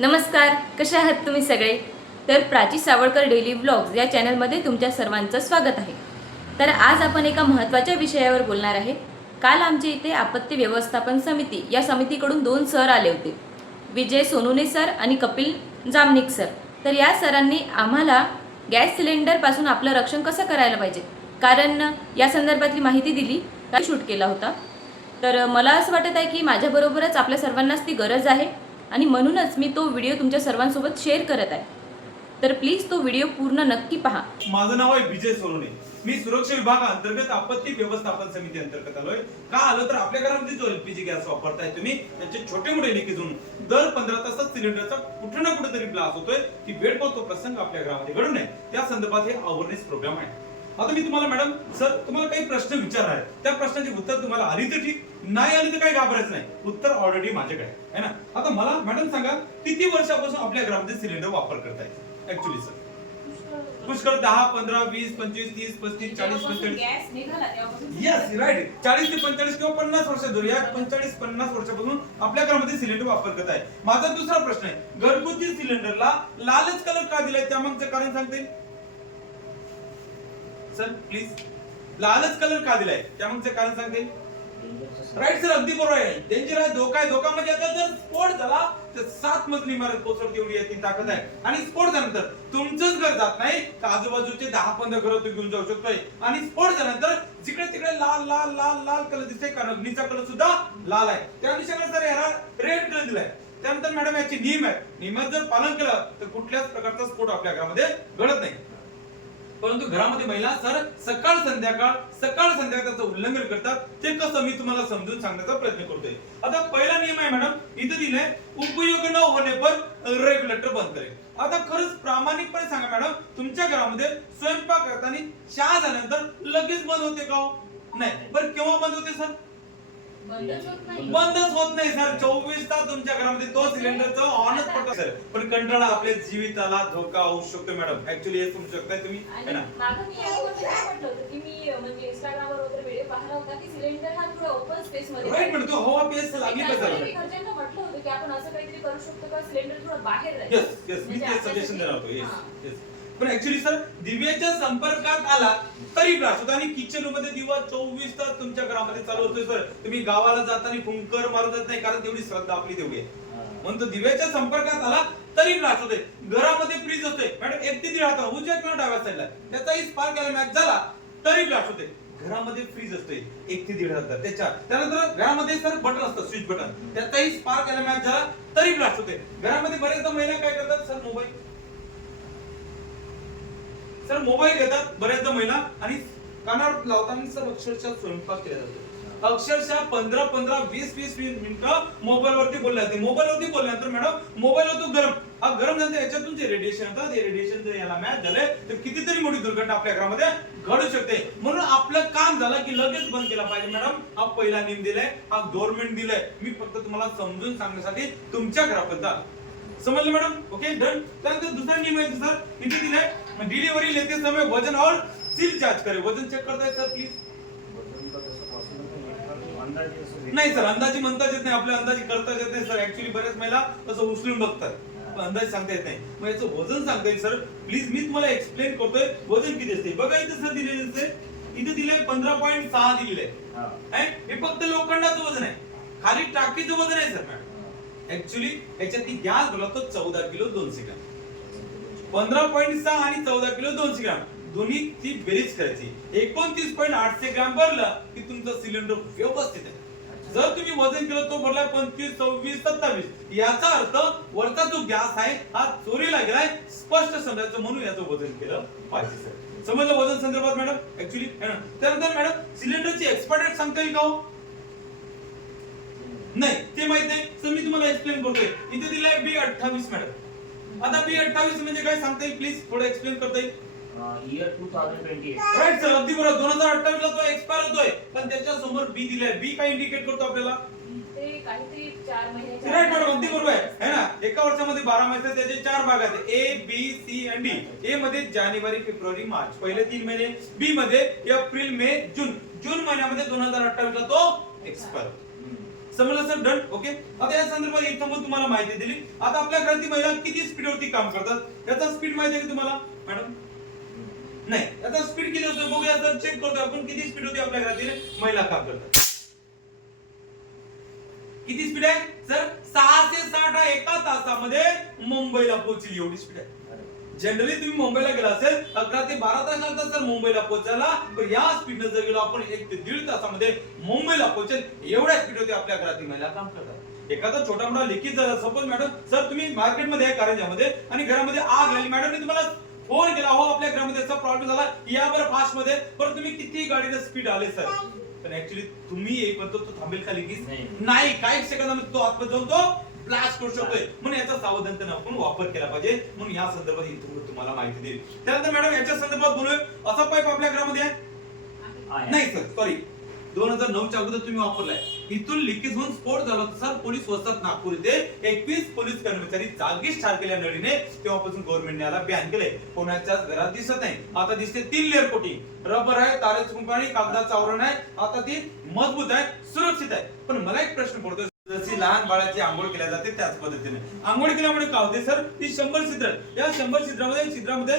नमस्कार, कसे आहात तुम्ही सगळे? तर प्राची सावळकर डेली व्लॉग्स या चॅनलमध्ये तुमच्या सर्वांचं स्वागत आहे. तर आज आपण एका महत्त्वाच्या विषयावर बोलणार आहे. काल आमच्या इथे आपत्ती व्यवस्थापन समिती या समितीकडून 2 सर आले होते, विजय सोनुने सर आणि कपिल जामनिक सर. तर या सरांनी आम्हाला गॅस सिलेंडरपासून आपलं रक्षण कसं करायला पाहिजे, कारण या संदर्भातली माहिती दिली, शूट केला होता. तर मला असं वाटत आहे की माझ्याबरोबरच आपल्या सर्वांनाच ती गरज आहे आणि म्हणूनच मी तो व्हिडिओ तुमच्या सर्वांसोबत शेअर करत आहे. तर प्लीज तो व्हिडिओ पूर्ण नक्की पहा. माझं नाव आहे विजय सोनुने. मी सुरक्षा विभागाअंतर्गत आपत्ती व्यवस्थापन समिती अंतर्गत आलोय. का आलो तर आपल्या घरामध्ये जो एलपीजी गॅस वापरताय तुम्ही, त्याचे छोटे मोठे लिकेज होऊन दर 15 तासात सिलेंडरचा कुठे ना कुठेतरी ब्लास्ट होतोय की वेळ तो प्रसंग आपल्या घरामध्ये घडू नये, त्या संदर्भात हे अवेअरनेस प्रोग्राम आहे. आता मी तुम्हाला मॅडम सर तुम्हाला काही प्रश्न विचारणार आहे. त्या प्रश्नाची उत्तर तुम्हाला आली तर ठीक, नाही आली तर काही घाबरायचं नाही, उत्तर ऑलरेडी माझ्याकडे आहे ना. आता मला मॅडम सांगा, किती वर्षापासून आपल्या घरामध्ये सिलेंडर वापर करताय? ऍक्च्युअली सर पुष्कळ 10, 15, 20, 25, 30, 35, 40, 45. यस राईट, 40 ते 45 किंवा 50 वर्ष धरूया. 45-50 वर्षापासून आपल्या घरामध्ये सिलेंडर वापर करत आहे. माझा दुसरा प्रश्न आहे, घरगुती सिलेंडरला लालच कलर का दिलाय, त्यामागचं कारण सांगते सर प्लीज. लालच कलर का दिलाय त्यामागचं कारण सांगते? राईट सर, अगदी बरोबर आहे. डेंजर आहे, धोका आहे. धोका म्हणजे आता जर स्फोट झाला तर 7 मजली इमारत कोसळते एवढी याची ताकद आहे. आणि स्फोट झाल्यानंतर तुमचंच घर जात नाही तर आजूबाजूचे 10-15 घर तो घेऊन जाऊ शकतोय. आणि स्फोट झाल्यानंतर जिकडे तिकडे लाल लाल लाल लाल कलर दिसते, कारण अग्नीचा कलर सुद्धा लाल आहे. त्या अनुषंगाने सर याला रेड कलर दिलाय. त्यानंतर मॅडम याची नियम आहे, नियमात जर पालन केलं तर कुठल्याच प्रकारचा स्फोट आपल्या घरामध्ये घडत नाही. परंतु घरामध्ये महिला सर सकाळ संध्याकाळ त्याचं उल्लंघन करतात. ते कसं मी तुम्हाला समजून सांगण्याचा प्रयत्न करतोय. आता पहिला नियम आहे मॅडम, इथे दिलाय उपयोग न होने पर रेग्युलेटर बंद करेल. आता खरंच प्रामाणिकपणे सांगा मॅडम, तुमच्या घरामध्ये स्वयंपाक करताना चहा झाल्यानंतर लगेच बंद होते का? नाही. बरं केव्हा बंद होते सर? बंदच होत नाही सर. 24 तास तुमच्या घरामध्ये तो सिलेंडरचा ऑनच पडतो सर. पण कंटाळा आपल्या जीविताला धोका होऊ शकतो मॅडम. ऍक्च्युअली हे समजू शकताय तुम्ही, है ना. मागं मी एक गोष्ट म्हटलं होतं की मी म्हणजे इंस्टाग्रामवर वगैरे व्हिडिओ पाहिला होता की सिलेंडर हा थोडा ओपन स्पेस मध्ये राईट म्हणतो, हवा पेस लागली पाहिजे. मी घरच्यांना म्हटलं होतं की आपण असं काहीतरी करू शकतो का, सिलेंडर थोडा बाहेर राहील. यस यस, मी ते सजेशन देणार होतो. Yes yes. पण ऍक्च्युअली सर दिव्याच्या संपर्कात आला तरी ब्लास्ट होतो. आणि किचन रूम मध्ये दिवा 24 तास तुमच्या घरामध्ये चालू होतोय सर. तुम्ही गावाला जाताना फुंकर मारू जात नाही, कारण तेवढी श्रद्धा आपली तेवढी आहे. म्हणतो दिव्याच्या संपर्कात आला तरी ब्लास्ट होते. घरामध्ये फ्रीज होते मॅडम 1 ते 1.5 हात उजव्या किंवा डाव्या साईडला, त्याचाही स्पार्क याला मॅच झाला तरी ब्लास्ट होते. घरामध्ये फ्रीज असते 1 ते 1.5 हात, त्यानंतर घरामध्ये सर बटन असतं, स्विच बटन, त्याचाही स्पार्क याला मॅच झाला तरी ब्लास्ट होते. घरामध्ये बरेचदा महिला काय करतात सर, मोबाईल घेतात बऱ्याचदा महिला आणि कानावर लावताना सर अक्षरशः स्वयंपाक केला जातो. अक्षरशः 15-15, 20-20 मिनिटं मोबाईल वरती बोलले जाते. मोबाईल वरती बोलल्यानंतर मॅडम मोबाईल होतो गरम, हा गरम झाल्यानंतर याच्यातून जे रेडिएशन होतं, ते रेडिएशन जर याला मॅच झाले तर कितीतरी मोठी दुर्घटना आपल्या घरामध्ये घडू शकते. म्हणून आपलं काम झालं की लगेच बंद केला पाहिजे मॅडम. हा पहिला नियम दिलाय, हा गव्हर्नमेंट दिलाय. मी फक्त तुम्हाला समजून सांगण्यासाठी तुमच्या घरापर्यंत. समजलं मॅडम? Okay done. त्यानंतर दुसरा नियम आहे सर, इथे दिलाय डिलीवरी लेते समय वजन और सील जांच करे. वजन चेक करताय सर प्लीज? नाही सर, अंदाजी म्हणताच येत नाही, आपल्या अंदाजी करताच येत नाही सर. ऍक्च्युअली बऱ्याच महिला असं उचलून बघतात, पण अंदाज सांगता येत नाही. मग याचं वजन सांगता येईल सर प्लीज? मी तुम्हाला एक्सप्लेन करतोय. वजन किती असते बघा, इथे सर दिलेलं असते, इथे दिलंय 15.6 दिलेलं आहे. हे फक्त लोखंडाचं वजन आहे, खाली टाकीचं वजन आहे सर मॅडम. ऍक्च्युअली याच्यात गॅस भरला तो 14 किलो 200 ग्राम. 15.6 आणि 14 किलो 200 ग्राम दोन्ही ची बेरीज करायची. 29.800 ग्राम भरलं की तुमचं सिलेंडर व्यवस्थित आहे. जर तुम्ही वजन केलं तो भरला 25, 26, 27, याचा अर्थ वरचा जो गॅस आहे हा चोरीला गेलाय, स्पष्ट समजायचं, म्हणून याचं वजन केलं पाहिजे सर. समजलं वजन संदर्भात मॅडम? ऍक्च्युअली त्यानंतर मॅडम सिलेंडरची एक्सपायरी डेट सांगता येईल का हो? नाही, ते माहित नाही सर. मी तुम्हाला एक्सप्लेन करतोय. इथे दिलाय B28 मॅडम. आता B28 म्हणजे काय सांगता येईल प्लीज? थोडं एक्सप्लेन करता येईल? इयर 2028. राईट सर, अगदी बरोबर. 2028 ला तो एक्सपायर होतोय, पण त्याच्या समोर बी दिलाय. बी काय इंडिकेट करतो आपल्याला? ते काहीतरी 4 महिन्याचे. राईट मॅडम, अगदी बरोबर आहे ना. एका वर्षामध्ये 12 महिने, त्याचे 4 भाग आहेत, ए बी सी आणि डी. ए मध्ये जानेवारी फेब्रुवारी मार्च पहिले 3 महिने, बी मध्ये एप्रिल मे जून. जून महिन्यामध्ये 2028 ला तो एक्सपायर. समजलं सर? डन. ओके. आता या संदर्भात इथं पण तुम्हाला माहिती दिली. आता आपल्या घरातील महिला किती स्पीडवरती काम करतात याचा स्पीड माहिती आहे का तुम्हाला मॅडम? नाही. याचा स्पीड किती असतो बघूया सर. चेक करतो आपण किती स्पीडवरती आपल्या घरातील महिला काम करतात. किती स्पीड आहे सर? 660 एका तासामध्ये मुंबईला पोहोचली एवढी स्पीड आहे. जनरली तुम्ही मुंबईला गेला असेल 11 ते 12 तास लागतात सर मुंबईला पोहोचायला. पण या स्पीडने जर गेलो आपण 1 ते 1.5 तासामध्ये मुंबईला पोहोचेल एवढ्या स्पीडवरती आपल्या घरातील महिला काम करतात. एखादा छोटा मोठा लिकेज झाला सपोज मॅडम सर तुम्ही मार्केटमध्ये आहे कारंजामध्ये आणि घरामध्ये आग लागली मॅडमने तुम्हाला फोन केला हो आपल्या घरामध्ये असा प्रॉब्लेम झाला या बरं फास्ट मध्ये पण तुम्ही किती गाडीचं स्पीड आले सर पण ऍक्च्युली तुम्ही एक म्हणतो तो थांबेल का लिकेज नाही काही सेकंदामध्ये तो आतमध्ये जाऊन तो ब्लास्ट करू शकतोय म्हणून याचा सावधानतेने आपण वापर केला पाहिजे म्हणून या संदर्भात इथून तुम्हाला माहिती देईल. त्यानंतर मॅडम याच्या संदर्भात बोलूया असा पाईप आपल्या घरामध्ये आहे नाही सर सॉरी 2009च्या अगोदर तुम्ही वापरलाय. इथून लिकेज होऊन स्फोट झाला सर पोलीस वस्तात नागपूर येथे 21 पोलीस कर्मचारी जागीच ठार केल्या नळीने तेव्हापासून गव्हर्नमेंटने याला बॅन केले. कोणाच्याच घरात दिसत नाही. आता दिसते 3 लेअर कोटिंग रबर आहे तारेच कुंपणी कागदाचं आवरण आहे. आता ती मजबूत आहे सुरक्षित आहे. पण मला एक प्रश्न पडतो जशी लहान बाळाची आंघोळ केल्या जाते त्याच पद्धतीने आंघोळ केल्यामुळे काय होते सर ती 100 छिद्र या 100 छिद्रामध्ये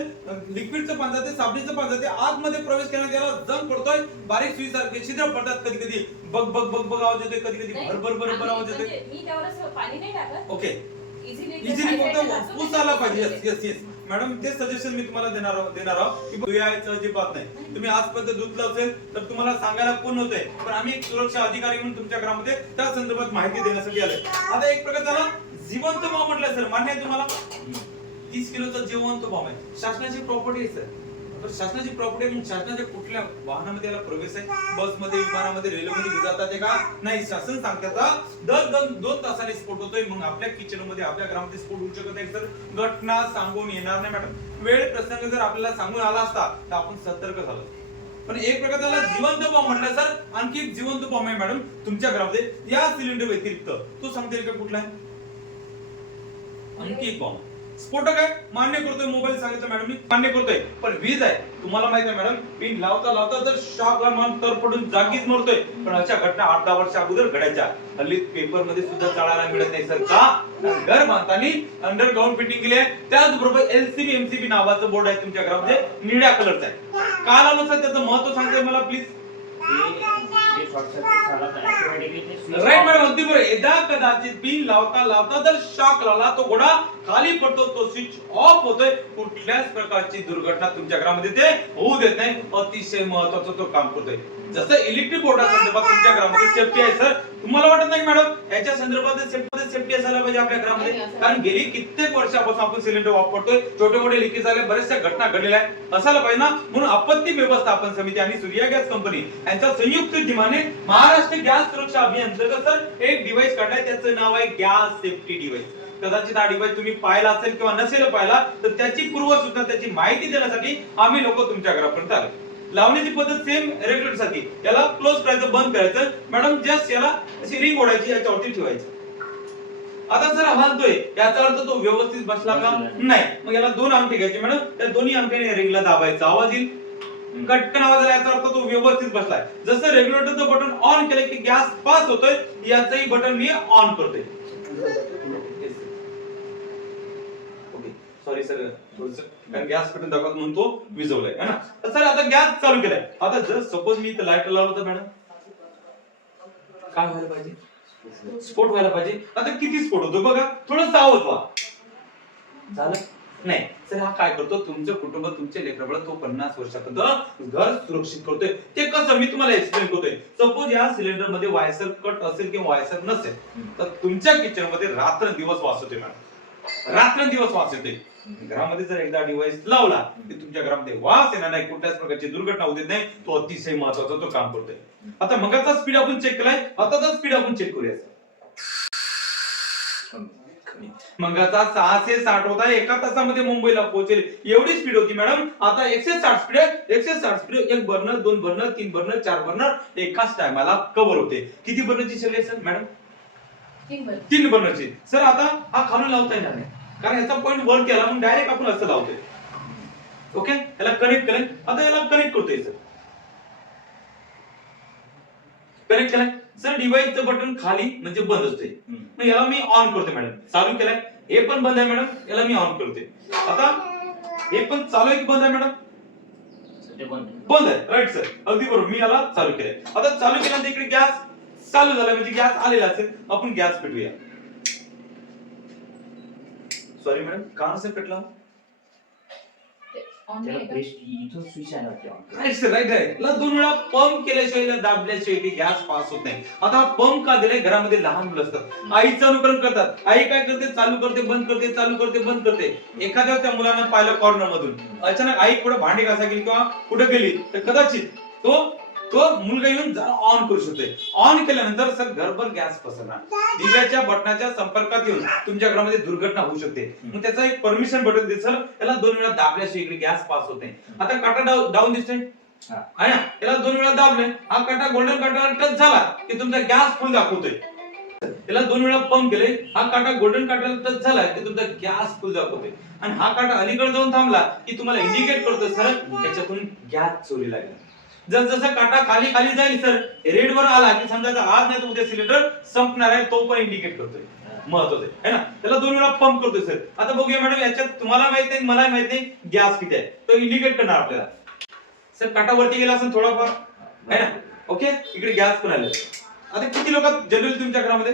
लिक्विडचं पाणी जाते साबणीचं पाणी जाते आतमध्ये प्रवेश करण्यात याला जंग पडतोय बारीक सुई सारखे छिद्र पडतात कधी कधी बग बग बग बग आवाज येतोय कधी कधी भर भर भर आवाज येतोय. मी त्यावर पाणी नाही टाकत. ओके इझिली फक्त पुस आला पाहिजे. यस यस यस मॅडम ते सजेशन मी तुम्हाला देणार आहोत की दुयाचं अजिबात नाही. तुम्ही आजपर्यंत धुतलं असेल तर तुम्हाला सांगायला कोण नव्हते पण आम्ही एक सुरक्षा अधिकारी म्हणून तुमच्या घरामध्ये त्या संदर्भात माहिती देण्यासाठी आलोय. आता एक प्रकार झाला जिवंत बॉम्ब म्हटलं सर मान्य आहे तुम्हाला 30 किलोचा जिवंत बॉम्ब आहे शासनाची प्रॉपर्टी आहे सर. तर शासनाची प्रॉपर्टी म्हणजे शासनाच्या कुठल्या वाहनामध्ये याला प्रवेश आहे बसमध्ये विमानामध्ये रेल्वेमध्ये जातात का नाही शासन सांगतात दर 2 तासाने स्फोट होतोय मग आपल्या किचन मध्ये आपल्या घरामध्ये स्फोट होऊ शकत नाही सर. घटना सांगून येणार नाही मॅडम वेळ प्रसंग जर आपल्याला सांगून आला असता तर आपण सतर्क झालो. पण एक प्रकार त्याला जिवंत बॉम्ब म्हटलं सर आणखी एक जिवंत बॉम्ब आहे मॅडम तुमच्या घरामध्ये या सिलेंडर व्यतिरिक्त तो सांगता येईल का कुठला आहे आणखी एक बॉम्ब स्फोटक आहे मान्य करतोय मोबाईल सांगितलं मॅडम मी मान्य करतोय पण वीज आहे तुम्हाला माहिती आहे मॅडम पिन लावता लावता जर शॉकला मान तर पडून जागीच मरतोय. पण अशा घटना 8-10 वर्ष अगोदर घडायच्या हल्ली पेपर मध्ये सुद्धा चाळायला मिळत नाही सर का घर बांधताना अंडरग्राऊंड फिटिंग केली आहे. त्याचबरोबर LCB MCB नावाचं बोर्ड आहे तुमच्या घरामध्ये निळ्या कलरचा आहे. काल आलो सर त्याचं महत्व सांगताय मला प्लीज. राईट मॅडम अगदी बरोबर. एकदा कदाचित पिन लावता लावता जर शॉक लागला तो घोडा खाली पडतो तो स्विच ऑफ होतोय कुठल्याच प्रकारची दुर्घटना तुमच्या घरामध्ये ते होऊ देत नाही. अतिशय महत्त्वाचं तो काम करतोय. जसं इलेक्ट्रिक बोर्डा संदर्भात तुमच्या घरामध्ये सेफ्टी आहे सर तुम्हाला वाटत नाही मॅडम याच्या संदर्भात सेफ्टी असायला पाहिजे आपल्या घरामध्ये कारण गेली कित्येक वर्षापासून आपण सिलेंडर वापरतोय छोटे मोठे लिकेज झाले बऱ्याचशा घटना घडलेल्या आहेत असायला पाहिजे ना. म्हणून आपत्ती व्यवस्थापन समिती आणि सूर्या गॅस कंपनी यांच्या संयुक्त टीमाने महाराष्ट्र गॅस सुरक्षा अभियान अंतर्गत सर एक डिव्हाइस काढलाय त्याचं नाव आहे गॅस सेफ्टी डिव्हाइस. कदाचित हा डिव्हाइस तुम्ही पाहिला असेल किंवा नसेल पाहिला तर त्याची पूर्वसूचना त्याची माहिती देण्यासाठी आम्ही लोक तुमच्या घरापर्यंत आलो. लावण्याची पद्धत सेम रेग्युलेटर सारखी याला क्लोज करायचं बंद करायचं मॅडम जस्ट याला अशी रिंग ओढायची याच्यावरती ठेवायची. आता सर हलतोय याचा अर्थ तो व्यवस्थित बसला का नाही मग याला 2 अंगठी घ्यायची मॅडम त्या दोन्ही अंगठ्याने रिंगला दाबायचा आवाज येईल कटकन आवाज आला याचा अर्थ तो व्यवस्थित बसलाय. जसं रेग्युलेटरचं बटन ऑन केलं की गॅस पास होतोय याचंही बटन मी ऑन करतोय. सॉरी सर कारण गॅस पेटून दाखवत म्हणून तो विझवलाय है ना. सर आता गॅस चालू केलाय. आता जर सपोज मी इथं लाईट लावलं तर मॅडम काय व्हायला पाहिजे स्फोट व्हायला पाहिजे. आता किती स्फोट होतो बघा थोडं सावध व्हा झालं नाही सर हा काय करतो तुमचं कुटुंब तुमचे लेकरबाळ तो 50 वर्षापर्यंत घर सुरक्षित करतोय. ते कसं मी तुम्हाला एक्सप्लेन करतोय. सपोज या सिलेंडर मध्ये वायसर कट असेल किंवा वायसर नसेल तर तुमच्या किचन मध्ये रात्रंदिवस वास होते मॅडम रात्रंदिवस वास येते. घरामध्ये जर एकदा डिव्हाइस लावला की तुमच्या घरामध्ये वास येणार नाही कुठल्याच प्रकारची दुर्घटना होत नाही. तो अतिशय महत्वाचा तो काम करतोय. आता मगाचा स्पीड आपण चेक केलाय आताचा स्पीड आपण चेक करूया. मगाचा 660 होता एका तासामध्ये मुंबईला पोहोचेल एवढी स्पीड होती मॅडम. आता 160 स्पीड आहे 160 speed 1 burner 2 burner 3 burner 4 burner एकाच टायमाला कव्हर होते. किती बर्नरची शैली आहे सर मॅडम 3 बर्नरची. सर आता हा खालून लावता येणार नाही कारण याचा पॉइंट वर केला म्हणून डायरेक्ट आपण असं लावतोय. ओके याला कनेक्ट करेल आता याला कनेक्ट करतोय सर कनेक्ट केलाय सर डिव्हाइसचं बटन खाली म्हणजे बंद असते. मग याला मी ऑन करतो मॅडम. चालू केलाय, हे पण बंद आहे मॅडम, याला मी ऑन करते. आता हे पण चालू आहे की बंद आहे मॅडम? बंद आहे. राईट सर, अगदी बरोबर. मी याला चालू केलंय. आता चालू केल्यानंतर इकडे गॅस चालू झाला म्हणजे गॅस आलेला असेल. आपण गॅस पेटवूया. सॉरी मॅडम, का असं पेटला? इथून स्विच आहे वाटतं. राईट सर, राईट आहे. दोन वेळा पंप केल्याशिवाय दाबल्याशिवाय ते गॅस पास होत नाही. आता पंप का दिलाय? घरामध्ये लहान मुलं असतात, आईचं अनुकरण करतात. आई काय करते? चालू करते, बंद करते, चालू करते, बंद करते. एखाद्या त्या मुलांना पाहिलं कॉर्नर मधून, अचानक आई कुठे भांडी घासा गेली किंवा कुठे गेली तर कदाचित तो मुलगा येऊन ऑन करू शकतोय. ऑन केल्यानंतर सर घरभर गॅस पसरणार. दिव्याच्या बटनाच्या संपर्कात येऊन तुमच्या घरामध्ये दुर्घटना होऊ शकते. मग त्याचा एक परमिशन बटन दिसेल, त्याला दोन वेळा दाबल्याशिवाय इकडे गॅस पास होत नाही. आता काटा डाऊन दिसतोय आहे ना, त्याला दोन वेळा दाबले, हा काटा गोल्डन काटा टच झाला की तुमचा गॅस फुल दाखवतोय. त्याला दोन वेळा पंप केले, हा काटा गोल्डन काटाला टच झाला की तुमचा गॅस फुल दाखवतोय. आणि हा काटा अलीकडे जाऊन थांबला की तुम्हाला इंडिकेट करतोय सर त्याच्यातून गॅस चोरी लागला. जसं काटा खाली खाली जाईल सर, रेड वर आला की समजा आज नाही तर उद्या सिलेंडर संपणार आहे, तो पण इंडिकेट करतोय. महत्वाचं आहे ना. त्याला दोन वेळा पंप करतोय सर. आता बघूया मॅडम, याच्यात तुम्हाला माहित नाही, मला माहित नाही गॅस किती आहे, तो इंडिकेट करणार आपल्याला. सर काटा वरती गेला असेल थोडाफार आहे ना. ओके, इकडे गॅस पण आले. आता किती लोक जनरली तुमच्या घरामध्ये?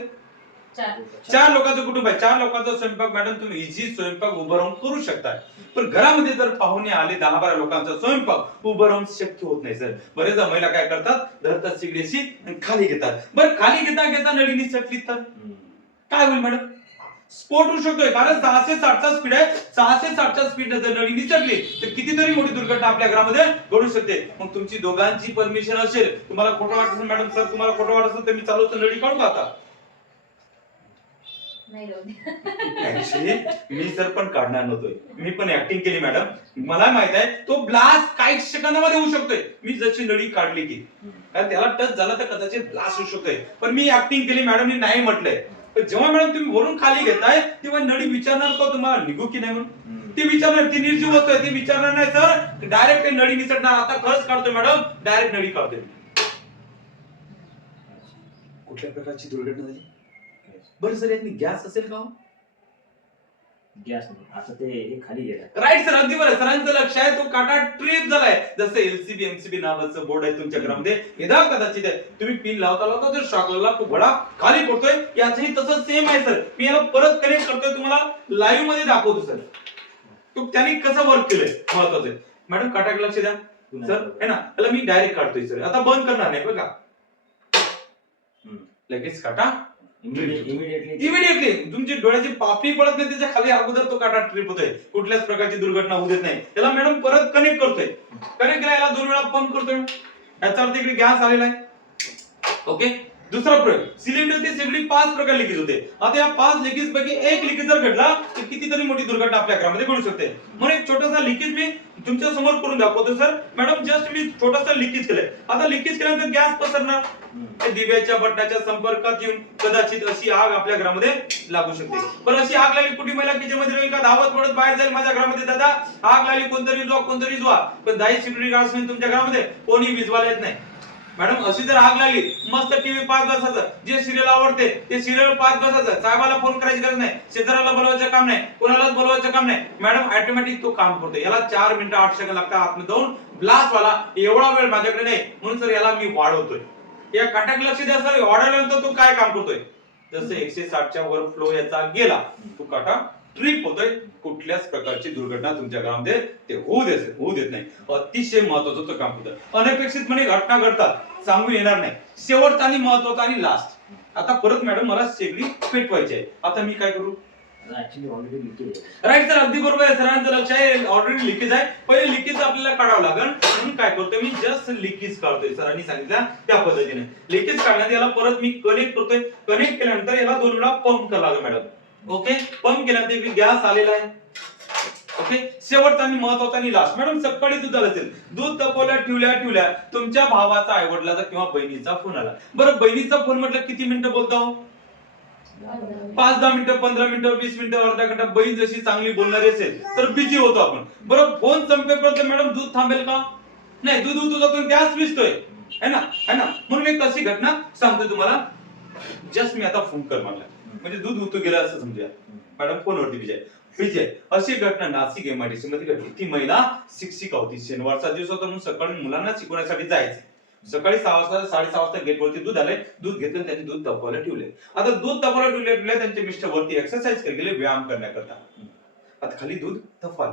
4 लोकांचं कुटुंब आहे. 4 लोकांचा स्वयंपाक मॅडम तुम्ही इझी स्वयंपाक उभं राहून करू शकता. पण घरामध्ये जर पाहुणे आले 10-12 लोकांचा स्वयंपाक उभं राहून शक्य होत नाही सर. बरेचदा महिला काय करतात? धरतात सिगरेटशी आणि खाली घेतात. बरं खाली घेता नळी निसटली तर काय होईल मॅडम? स्फोट होऊ शकतोय. कारण 660चा स्पीड आहे. 660च्या स्पीड जर नळी निसटली तर कितीतरी मोठी दुर्घटना आपल्या घरामध्ये घडू शकते. मग तुमची दोघांची परमिशन असेल, तुम्हाला खोटं वाटत असेल मॅडम, सर तुम्हाला खोटं वाटत असेल तर मी चालू नळी काढू का आता? मी सर पण काढणार नव्हतोय, मी पण ऍक्टिंग केली मॅडम. मला माहित आहे तो ब्लास्ट काही सेकंदामध्ये होऊ शकतोय. मी जशी नळी काढली की त्याला टच झाला तर कदाचित ब्लास्ट होऊ शकतोय. पण मी ऍक्टिंग केली मॅडमनी नाही म्हटलंय. पण जेव्हा मॅडम तुम्ही वरून खाली घेताय तेव्हा नळी विचारणार का तुम्हाला निघू की नाही म्हणून? ती विचारणार, ती निर्जीव वस्तू आहे, ती विचारणार नाही सर. डायरेक्ट नळी निसटणार. आता खरंच काढतोय मॅडम, डायरेक्ट नळी काढतोय. कुठल्या प्रकारची दुर्घटना झाली? बरं सर, यातनी गॅस असेल का? गॅस आता ते हे खाली गेलं. राईट सर, अगदी बरं. सरांचं लक्ष आहे, तो काटा ट्रिप झालाय. जसं LCB MCB नावाचं बोर्ड आहे तुमच्या घरामध्ये, यदा कदाचित तुम्ही पिन लावता जर शॉक लागला तो घोडा खाली पडतोय. याचंही तसंच सेम आहे सर. मी याला परत कनेक्ट करतोय, तुम्हाला लाईव्ह मध्ये दाखवतो सर तो त्याने कसं वर्क केलंय. महत्वाचं आहे मॅडम, काटाकडे लक्ष द्या सर है ना. त्याला मी डायरेक्ट काढतोय सर. आता बंद करणार नाही बघा, लगेच काटा इमिडिएटली तुमची डोळ्याची पापणी पडत नाही त्याच्या खाली अगोदर तो काटा ट्रिप होतोय. कुठल्याच प्रकारची दुर्घटना होऊ देत नाही. त्याला मॅडम परत कनेक्ट करतोय. कनेक्ट केला, याला 2 वेळा पंप करतोय. याचा अर्थ इकडे गॅस आलेला आहे. ओके, दुसरा प्रयोग, सिलेंडर ते सगळी 5 प्रकार लिकेज होते. आता या 5 लिकेज पैकी एक लिकेज जर घडला तर कितीतरी मोठी दुर्घटना आपल्या घरामध्ये घडू शकते. म्हणून एक छोटासा लिकेज मी तुमच्या समोर करून दाखवतो सर. मॅडम जस्ट मी छोटासा लिकेज केलाय. आता लिकेज केल्यानंतर गॅस पसरणार, दिव्याच्या बटनाच्या संपर्कात येऊन कदाचित अशी आग आपल्या घरामध्ये लागू शकते. बरं, अशी आग लागली, कुठली महिला किचनमध्ये राहील का? धावत पडत बाहेर जाईल, माझ्या घरामध्ये दादा आग लागली, कोणतरी विजवा. पण 10 सिक्युरिटी गार्ड्स तुमच्या घरामध्ये कोणी विजवायला येत नाही. मॅडम अशी जर आग लागली, मस्त टीव्ही 5 बसायचं, जे सिरियल आवडते ते सिरियल 5 बसायचं, साहेबाला फोन करायची गरज नाही, शेजाराला बोलवायचं काम नाही, कोणालाच बोलवायचं काम नाही. मॅडम ऑटोमॅटिक तो काम करतो. याला 4 मिनिटं 8 सेकंद लागतात आतमध्ये जाऊन ब्लास्ट वाला. एवढा वेळ माझ्याकडे नाही, म्हणून सर याला मी वाढवतोय. या काटाकडे लक्ष द्या सर. वाढवल्यानंतर तो काय काम करतोय? जसं 160च्या वर फ्लो याचा गेला, तो काटा ट्रिप होतोय. कुठल्याच प्रकारची दुर्घटना तुमच्या घरामध्ये ते होऊ देत नाही. अतिशय महत्वाचं तो काम होतं. अनपेक्षितपणे घटना घडतात, सांगू येणार नाही. शेवटचा आणि महत्वाचा आणि लास्ट. आता परत मॅडम मला शेगडी पेटवायची आहे. आता मी काय करू? ऍक्च्युअली ऑलरेडी लिकेज आहे. राईट सर, अगदी बरोबर आहे. सरांचं लक्ष आहे, ऑलरेडी लिकेज आहे. पहिले लिकेज आपल्याला काढावं लागेल. म्हणून काय करतोय मी? जस्ट लिकेज काढतोय. सरांनी सांगितलं त्या पद्धतीने लिकेज काढण्यात याला परत मी कनेक्ट करतोय. कनेक्ट केल्यानंतर याला 2 वेळा पंप करावं लागेल मॅडम. ओके, पंप केल्यानंतर इकडे गॅस आलेला आहे. ओके, शेवटचा आणि महत्वाचा आणि लास्ट. मॅडम सकाळी दूध आलं असेल, दूध तपवल्या ठेवल्या तुमच्या भावाचा, आईवडिलाचा किंवा बहिणीचा फोन आला. बरं, बहिणीचा फोन म्हटलं किती मिनिटं बोलतो? 5-10 मिनिटं, 15 मिनिटं, 20 मिनिटं, अर्धा घंटा. बहीण जशी चांगली बोलणारी असेल तर बिझी होतो आपण. बरं, फोन संपेपर्यंत मॅडम दूध थांबेल का? नाही, दूध जातो, गॅस विजतोय है ना म्हणून एक अशी घटना सांगतो तुम्हाला. जस्ट मी आता फोन कर मारला म्हणजे दूध उतू गेलं असं समजूया. मॅडम फोनवरती विजय अशी घटना नाशिक MIDC मध्ये घडली. ती महिला शिक्षिका होती. शनिवारचा दिवस होता म्हणून सकाळी मुलांना शिकवण्यासाठी जायचे. सकाळी 6 वाजता 6:30 वाजता गेटवरती दूध आले. दूध घेतलं त्यांनी दूध तापवायला ठेवले. आता दूध तापवायला ठेवले त्यांचे मिस्टर वरती एक्सरसाइज करायला गेले व्यायाम करण्याकरता. आता खाली दूध तापवाल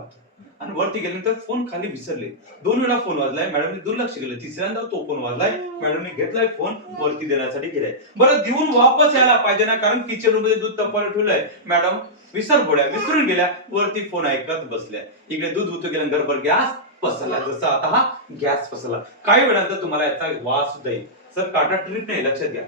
आणि वरती गेल्यानंतर फोन खाली विसरले. 2 वेळा फोन वाजलाय. मॅडमने दुर्लक्ष केलं. तिसऱ्यांदा तो फोन वाजलाय. मॅडमने घेतलाय फोन वरती देण्यासाठी गेलाय. बरं देऊन वापस यायला पाहिजे ना कारण किचन रूम मध्ये दूध तापवायला ठेवलंय. मॅडम विसरून गेल्या. वरती फोन ऐकत बसल्या. इकडे दूध उतू गेलं घरभर गॅस पसरला. जसं आता हा गॅस पसरला. काही वेळानंतर तुम्हाला याचा वास सुद्धा येईल. सर काटा ट्रिप नाही लक्षात घ्या.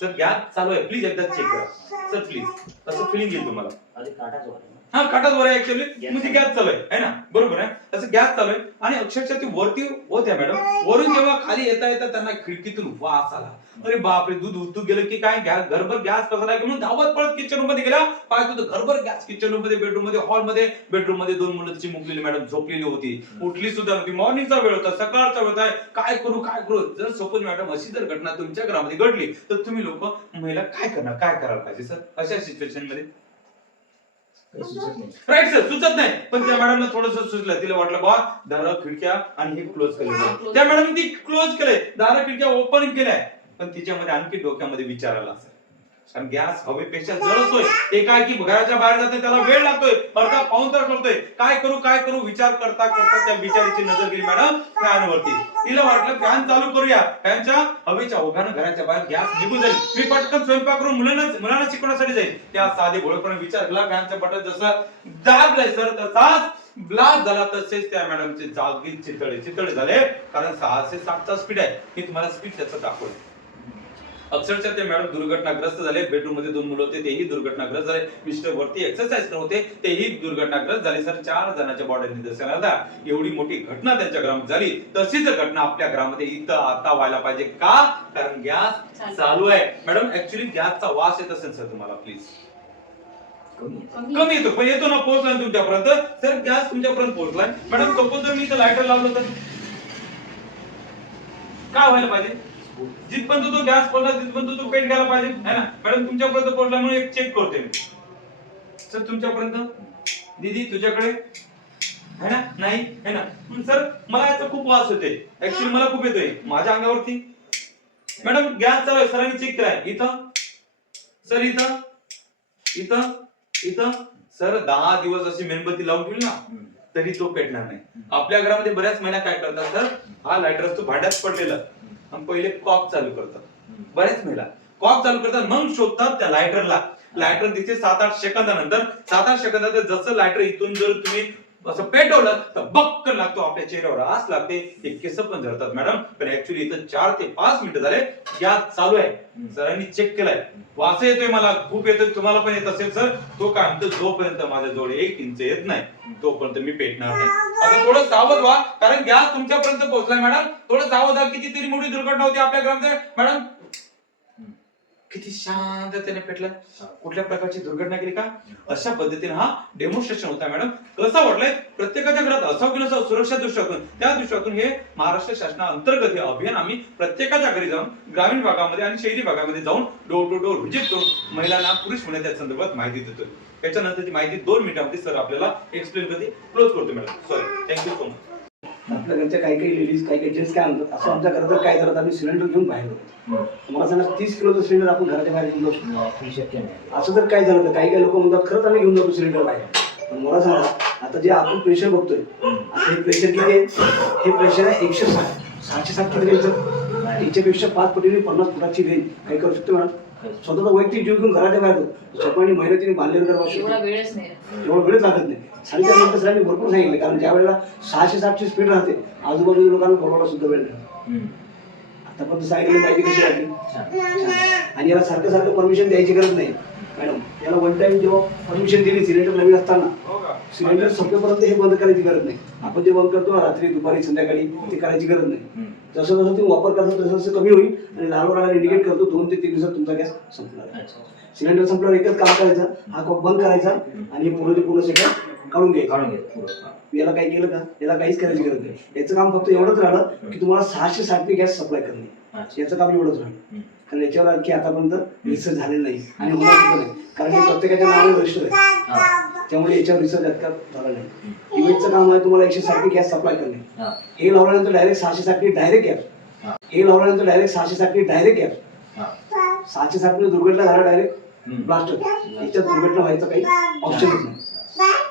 सर गॅस चालू आहे प्लीज एकदा चेक करा सर प्लीज. असं फिलिंग येईल तुम्हाला. काटाच वाटत हा काटाच वर आहे ऍक्च्युअली म्हणजे गॅस चालू आहे ना बरोबर आहे. असं गॅस चालू आहे आणि अक्षरशः ती वरती होत्या मॅडम. वरून जेव्हा खाली येता त्यांना खिडकीतून वास आला. अरे बापरे दूध उतू गेलं की काय घरभर गॅस पसरला म्हणून धावत पळत किचन रूम मध्ये गेला. पाहतो तर घरभर गॅस किचन रूम मध्ये बेडरूम मध्ये हॉल मध्ये बेडरूम मध्ये 2 मुलं चिमुकलेली मॅडम झोपलेली होती. उठली सुद्धा नव्हती. मॉर्निंगचा वेळ होता सकाळचा वेळ होता. काय करू जर सपोज मॅडम अशी जर घटना तुमच्या घरामध्ये घडली तर तुम्ही लोक महिला काय करायला पाहिजे सर अशा सिच्युएशन मध्ये. राईट सर सुचत नाही पण त्या मॅडमला थोडंसं सुचलं. तिला वाटलं बा दार खिडक्या आणि हे क्लोज केले. त्या मॅडम ती क्लोज केले दार खिडक्या ओपन केल्या पण तिच्यामध्ये आणखी डोक्यामध्ये विचार आला असेल कारण गॅस हवेपेक्षा जळतोय. ते काय की घराच्या बाहेर जाते त्याला वेळ लागतोय. अर्धा पाऊण तास लागतोय. काय करू विचार करता त्या बिचारीची नजर गेली मॅडम फॅन वरती. तिला वाटलं फॅन चालू करूया. फॅनच्या हवेच्या ओघानं घराच्या बाहेर गॅस निघून जाईल. मी पटकन स्वयंपाक करून मुलांना शिकवण्यासाठी जाईल. त्या साधे भोळेपणे विचार केला. फॅनचं बटन जसं दाबलंय सर तसाच ब्लास्ट झाला. तसेच त्या मॅडमचे जागी चितळे झाले कारण 660चा स्पीड आहे. मी तुम्हाला स्पीड त्याचं दाखवलं. अक्षरशः ते मॅडम दुर्घटनाग्रस्त झाले. बेडरूम मध्ये 2 मुलं होते तेही दुर्घटनाग्रस्त झाले. मिस्टर वरती एक्सरसाइज करत होते तेही दुर्घटनाग्रस्त झाले. सर 4 जणांच्या बॉडी निदर्शन आला. एवढी मोठी घटना त्यांच्या घरामध्ये झाली. तशीच घटना आपल्या घरामध्ये इथं आता व्हायला पाहिजे का कारण गॅस चालू आहे. मॅडम ऍक्च्युअली गॅसचा वास येत असेल सर तुम्हाला प्लीज कमी येतो पण येतो ना पोहोचला तुमच्यापर्यंत. सर गॅस तुमच्यापर्यंत पोहोचलाय. मॅडम सपोज जर मी इथं लायटर लावलं तर काय व्हायला पाहिजे. जिथपर्यंत तो गॅस पोहोचला तिथपर्यंत तो पेट घ्यायला पाहिजे है ना. मॅडम तुमच्यापर्यंत पोहोचला म्हणून एक चेक करते मी. सर तुमच्यापर्यंत दीदी तुझ्याकडे है ना नाही है ना. सर मला याचा खूप वास होते. ऍक्च्युअली मला खूप येतोय माझ्या अंगावरती. मॅडम गॅस चालू आहे सरांनी चेक केलाय. इथं सर इथं सर 10 दिवस अशी मेणबत्ती लावून ठेवली ना तरी तो पेटणार नाही. आपल्या घरामध्ये बऱ्याच महिला काय करतात सर हा लायटर असतो भांड्यात पडलेला आणि पहिले कॉक चालू करतात. बऱ्याच महिला कॉक चालू करतात मग शोधतात त्या लायटरला. लायटर दिसते 7-8 सेकंदानंतर. 7-8 सेकंदात जसं लायटर इथून जर तुम्ही असं पेटवलं तर बक्कन लागतो आपल्या चेहऱ्यावर आस लागते. ते केस पण धरतात मॅडम पण ऍक्च्युअली इथं 4 ते 5 मिनिटं झाले गॅस चालू आहे. सरांनी चेक केलाय. वास येतोय मला खूप येतोय तुम्हाला पण येत असेल सर. तो काय म्हणतो जोपर्यंत माझ्या जवळ 1 इंच येत नाही तोपर्यंत मी पेटणार नाही. आता थोडं सावध व्हा कारण गॅस तुमच्यापर्यंत पोहोचलाय मॅडम. थोडं सावध व्हा. कितीतरी मोठी दुर्घटना होती आपल्या घरामध्ये मॅडम. किती शांततेने पेटला. कुठल्या प्रकारची दुर्घटना केली का अशा पद्धतीने हा डेमॉन्स्ट्रेशन होता मॅडम. कसं वाटलंय प्रत्येकाच्या घरात असावं की नसावं सुरक्षा दृष्टीकोन त्या दृष्टीकोन हे महाराष्ट्र शासनाअंतर्गत हे अभियान आम्ही प्रत्येकाच्या घरी जाऊन ग्रामीण भागामध्ये आणि शहरी भागामध्ये जाऊन डोर टू डोर व्हिजिट करून महिलांना पुरुष मुले त्या संदर्भात माहिती देतोय. त्याच्यानंतर ती माहिती 2 मिनिटांमध्ये सर आपल्याला एक्सप्लेन करते. क्लोज करतो madam. Sorry thank you so much. आपल्या घरच्या काही लेडीज काही जेंट्स काय म्हणतात असं आमच्या घरात काय करत आम्ही सिलेंडर घेऊन बाहेर होतो. मला सांगा 30 किलोचं सिलेंडर आपण घराच्या बाहेर घेऊन जाऊ शकतो शक्य नाही. असं जर काय झालं तर काही लोक म्हणतात खरंच आम्ही घेऊन जातो सिलेंडर बाहेर. पण मला सांगा आता जे आपण प्रेशर बघतोय आता हे प्रेशर किती आहे. हे प्रेशर आहे 160. 660 किती घ्यायचं याच्यापेक्षा 5 पटीने 50 फुटाची रेंज काय करू शकतो मॅडम. स्वतःचा वैयक्तिक जीव घेऊन घराच्या बाहेर होतो. स्वतःने मेहनतीने बांधलेलं करावं एवढा वेळच नाही. एवढं वेळच लागत नाही. 4.5 मिनिटं सरांनी भरपूर सांगितलं कारण ज्या वेळेला 660ची स्पीड राहते आजूबाजूच्या लोकांना बोलवायला सुद्धा वेळ नाही. आता पण सांगितलं माहिती कशी वाटली. आणि याला सारखं परमिशन द्यायची गरज नाही मॅडम. याला 1 टाइम जेव्हा परमिशन दिली सिलेंडर नवीन असताना सिलेंडर संपेपर्यंत हे बंद करायची गरज नाही. आपण जे बंद करतो ना रात्री दुपारी संध्याकाळी ते करायची गरज नाही. जसं जसं तुम्ही वापर करतो तसं तसं कमी होईल आणि लाल रंगाला इंडिकेट करतो 2 ते 3 दिवसात तुमचा गॅस संपणार. सिलेंडर संपल्यावर एकच काम करायचं, हा कप बंद करायचा आणि पूर्ण सेटअप काढून घ्यायचा. याला काय केलं का, याला काहीच करायची गरज नाही. याचं काम फक्त एवढंच राहिलं की तुम्हाला 660 गॅस सप्लाय करणे. याचं काम एवढंच राहिलं. कारण याच्यावर आणखी आतापर्यंत रिसर्च झालेलं नाही आणि होणार सुद्धा नाही, कारण हे प्रत्येकाच्या नावाने रजिस्टर आहे. त्यामुळे याच्यावर रिसर्च आता झाला नाही. डिवाइसचं काम आहे तुम्हाला 160 गॅस सप्लाय करणे. हे लावल्यानंतर डायरेक्ट 660 डायरेक्ट गॅस. हे लावल्यानंतर डायरेक्ट 660 डायरेक्ट गॅस. 660 मध्ये दुर्घटना झाला डायरेक्ट ब्लास्ट होतो. याच्यात दुर्घटना व्हायचं काही ऑप्शनच नाही.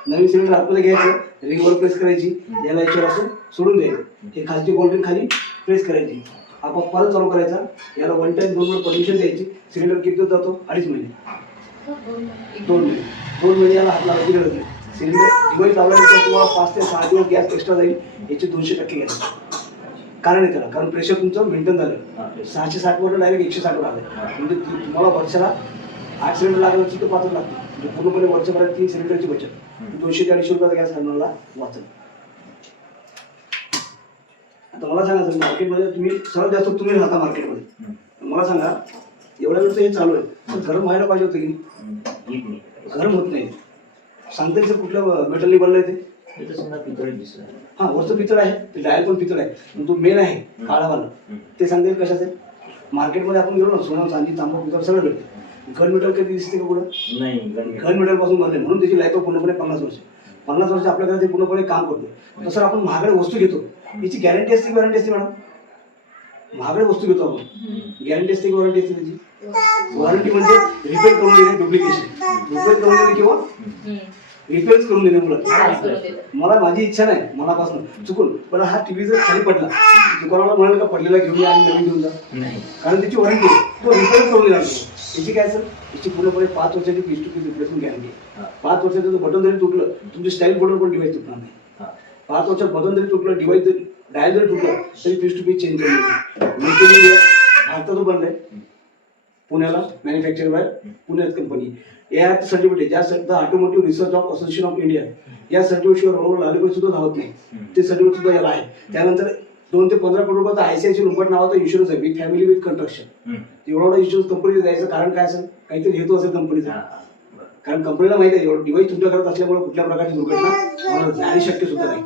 नवीन सिलेंडर आतमध्ये घ्यायचं, रिंगवर प्रेस करायची, याला याच्यावर असं सोडून द्यायचं. हे खालची कोल्ड्रिंक खाली प्रेस करायची, आपोआप परत चालू करायचा. याला 1 टाइम 2 वेळ परमिशन द्यायची. सिलेंडर किती दिवस जातो? 2.5 महिने. 2 महिने. 2 महिने याला हात लावायची गरज नाही. सिलेंडर डिवाइस लावल्यानंतर तुम्हाला 5 ते 6 दिवस गॅस एक्स्ट्रा जाईल. याचे 200% गॅस. कारण आहे त्याला, कारण प्रेशर तुमचं मेंटेन झालं. 660 वर डायरेक्ट 160 वर आलं. म्हणजे तुम्हाला वर्षाला 8 सिलेंडर लागलं तर 5 लागते. म्हणजे पूर्णपणे वर्षभरात 3 सिलेंडरची बचत. 200 ते 250 रुपयाचा गॅस आपल्याला वाचेल. आता मला सांगा सर, मार्केटमध्ये तुम्ही सर्वात जास्त तुम्ही राहता मार्केटमध्ये, मला सांगा एवढ्या वेळचं हे चालू आहे तर गरम व्हायला पाहिजे होतं की नाही? गरम होत नाही. सांगता येईल सर कुठल्या मेटलनी बनलंय ते? हा, वरचं पितळ आहे, ते डायल पण पितळ आहे, पण तो मेन आहे काळावाला, ते सांगता येईल कशाचं आहे? मार्केटमध्ये आपण गेलो ना, सोनं चांदी तांबा पितळ सगळं भेटते. घन मेटल कधी दिसते का कुठं? नाही. घन मेटल पासून बनले म्हणून त्याची लाईफ पूर्णपणे 50 वर्ष. 50 वर्ष आपल्याकडे ते पूर्णपणे काम करतो. तसं आपण महागडे वस्तू घेतो, याची गॅरंटी असते की वॉरंटी असते मॅडम? महागडे वस्तू घेतो आपण, गॅरंटी असते की वॉरंटी असते त्याची? वॉरंटी म्हणजे रिपेअर करून देणे, डुप्लिकेशन रिपेअर करून देणे किंवा रिपेअर्स करून देणे. मला माझी इच्छा नाही मनापासून चुकून, पण हा टीव्ही जर खाली पडला दुकानाला म्हणाल का पडलेला घेऊन या आणि नवीन घेऊन जा, कारण त्याची वॉरंटी तो रिपेअर करून देणार. याची काय सर, याची पूर्णपणे 5 वर्षाची piece to piece replacement guarantee. 5 वर्षाचं बटन जरी तुटलं, तुमची स्टाईल बोर्डर पण डिवाइस तुटणार नाही. 5 वर्षात बटन जरी तुटलं, डिवाइस जरी डायल जरी तुटलं तरी पीस टू पीस चेंज करून देते. भारतातून बनलंय, पुण्याला मॅन्युफॅक्चर बाय पुण्यात कंपनी. या सर्टिफिकेट ज्या the automotive research of association of India, या सर्टिफिकेटवर रोड अलीकडे सुद्धा धावत नाही, ते सर्टिफिकेट सुद्धा याला आहे. त्यानंतर 2 ते 15 कोटी रुपयाचा ICICI लोंबार्ड नावाचा इन्शुरन्स आहे, विथ फॅमिली विथ कंस्ट्रक्शन. एवढा इन्शुरन्स कंपनीला द्यायचं कारण काय असेल? काहीतरी हेतू असेल कंपनीचा, कारण कंपनीला माहिती आहे एवढं डिवाइस तुमच्या घरात असल्यामुळे कुठल्या प्रकारची दुर्घटना होणार नाही आणि शक्य सुद्धा नाही.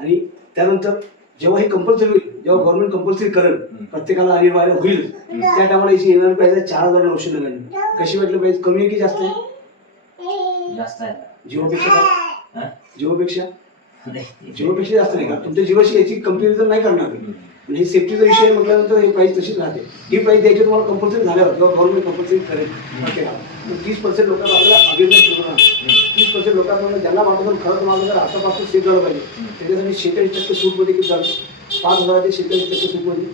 आणि त्यानंतर जेव्हा हे कंपल्सरी होईल, जेव्हा गव्हर्नमेंट कंपल्सरी करेल, प्रत्येकाला अनिवार्य होईल, त्या टायमाला याची येणारी प्राइस आहे 4,999. कशी वाटली प्राइस? कमी आहे की जास्त आहे? जास्त आहे. जिओपेक्षा काय? जिओपेक्षा जास्त नाही का? तुमच्या जिओशी याची कंपॅरिझन नाही करणार. पण हे सेफ्टीचा विषय म्हटल्यानंतर ही प्राइस तशीच राहते. ही प्राइस द्यायची तुम्हाला कंपल्सरी झाल्यावर जेव्हा गव्हर्नमेंट कंपल्सरी करेल प्रत्येकाला. 30% लोकांना आपल्याला अगेन्स्ट होणार. 30% लोकांना ज्यांना वाटतं खरं तुम्हाला जर आतापासून सेफ झालं पाहिजे, त्याच्यासाठी 46% सूटमध्ये किती झालं? 5,000 ते 46% सूटमध्ये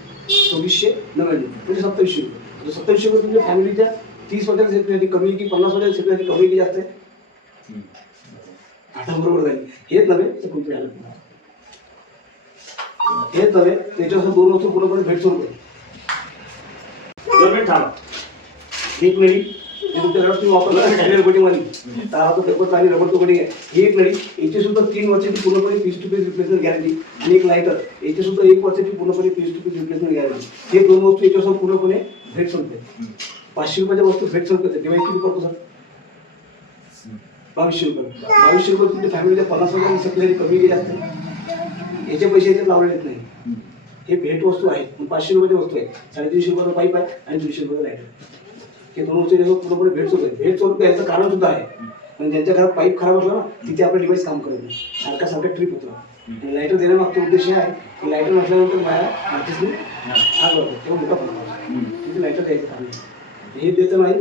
2,499 म्हणजे 2700 रुपये. 2700 रुपये तुमच्या फॅमिलीच्या 30% सेफ्टीसाठी कमी की 50% सेफ्टीसाठी कमी की जास्त आहे? आता बरोबर जाईल. हेच नव्हे तर कोणते आलं, हेच नव्हे त्याच्यावर 2 वस्तू पूर्णपणे भेट सुरू होते. गव्हर्नमेंट थांबा 1 नळी तुमच्या घरात तुम्ही वापरला कोटीमध्ये तर पेपर आणि रबर तो कटिंग आहे. ही 1 नळी, याची सुद्धा 3 वर्षाची पूर्णपणे piece to piece replacement guarantee. आणि 1 लायटर, याची सुद्धा 1 वर्षाची पूर्णपणे piece to piece replacement guarantee. हे 2 वस्तू याच्यासोबत पूर्णपणे भेट सोडते. 500 रुपयाच्या वस्तू भेट सोडते. डिवाइस किती पडतो सर? 2200 रुपये. 2200 रुपये तुमच्या फॅमिलीच्या 50,000 सप्लाय कमी गेली असते. याचे पैसे याच्यात लावले येत नाही. हे भेट वस्तू आहेत, 500 रुपयाची वस्तू आहे. 350 रुपयाचा पाईप आहे आणि 200 रुपयाचा लाईटर. हे 2 वस्तू पूर्णपणे भेट सोडत आहे. भेट सोडत याचं कारण सुद्धा आहे, पण ज्यांच्या घरात पाईप खराब असला ना तिथे आपलं डिवाइस काम करत नाही, सारखा ट्रिप होतो. लाईटर देण्यामागचा उद्देश आहे की लाईटर नसल्यानंतर माझ्या आर्टिस्टने आग लावतो तेव्हा मोठा प्रमाण तिथे लाईटर द्यायचं काम नाही. हे देतं नाही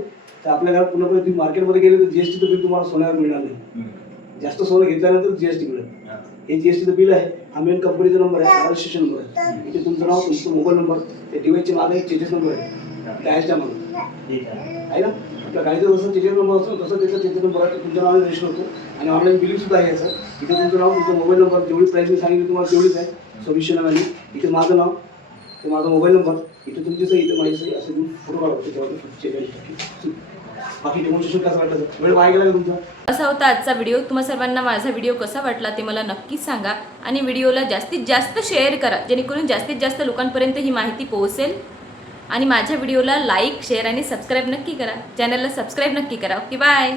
तर आपल्या घरात पूर्णपणे तुम्ही मार्केटमध्ये गेले तर जीएसटीचं बिल तुम्हाला सोन्यावर मिळणार नाही. जास्त सोनं घेतल्यानंतर जीएसटी मिळेल. हे जीएसटीचं बिल आहे. हा मेन कंपनीचा नंबर आहे, रजिस्ट्रेशन नंबर आहे. इथे तुमचं नाव, तुमचा मोबाईल नंबर, ते डिवाइसच्या मागे एक चेजेस नंबर आहे गायच्या मागे आहे ना. आपल्या गाडीचं जसं चेजेस नंबर असतो तसं त्याचा चेजेस नंबर आहे, तुमच्या नावाने रजिस्टर होतो. आणि ऑनलाईन बिलिंग सुद्धा आहे याचं. इथे तुमचं नाव, तुमचा मोबाईल नंबर, जेवढी प्राईस मी सांगितली तुम्हाला तेवढीच आहे 2699. इथे माझं नाव, ते माझा मोबाईल नंबर, इथे तुमची सही, इथे माझी सही, असं फोटो काढतो तेव्हा चेक. बाकी डेमॉन्स्ट्रेशन कसं वाटलं सर? वेळ वाया गेला का तुमचा? असा होता आजचा व्हिडिओ. तुम्हा सर्वांना माझा व्हिडिओ कसा वाटला ते मला नक्कीच सांगा आणि व्हिडिओला जास्तीत जास्त शेअर करा जेणेकरून जास्तीत जास्त लोकांपर्यंत ही माहिती पोहोचेल. आणि माझ्या व्हिडिओला लाईक शेअर आणि सबस्क्राईब नक्की करा. चॅनलला सबस्क्राईब नक्की करा. Okay bye.